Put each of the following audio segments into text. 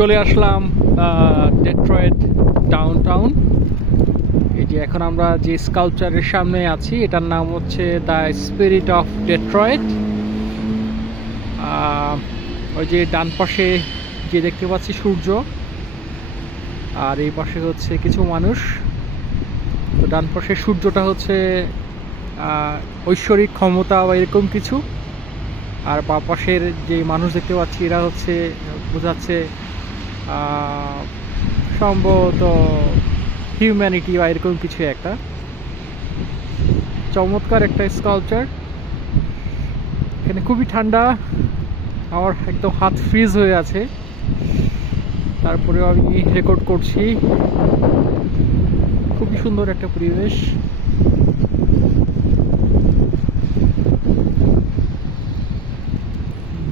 চলে আসলাম Detroit downtown. এই যে এখন আমরা যে স্কাল্পচারের সামনে আছি এটার নাম হচ্ছে দ্য স্পিরিট অফ ডেট্রয়েট। ওই যে ডান পাশে যে দেখতে পাচ্ছি সূর্য, আর এই পাশে হচ্ছে কিছু মানুষ। তো ডান পাশে সূর্যটা হচ্ছে ঐশ্বরিক ক্ষমতা বা এরকম কিছু, আর বা পাশের যে মানুষ দেখতে পাচ্ছি এরা হচ্ছে বোঝাচ্ছে সম্ভবত হিউম্যানিটি বা এরকম কিছু একটা। চমৎকার একটা স্কাল্পচার। এখানে খুবই ঠান্ডা, আমার একদম হাত ফ্রিজ হয়ে আছে, তারপরেও আমি রেকর্ড করছি। খুবই সুন্দর একটা পরিবেশ।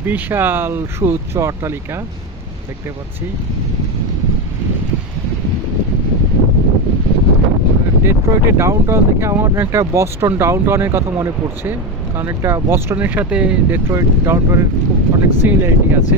বিশাল সুউচ্চ অট্টালিকা দেখতে পাচ্ছি। ডেট্রয়েটের ডাউনটাউন দেখে আমার একটা বস্টন ডাউনটাউনের কথা মনে পড়ছে, কারণ একটা বস্টনের সাথে ডেট্রয়েট ডাউনটাউনের খুব অনেক সিমিলারিটি আছে।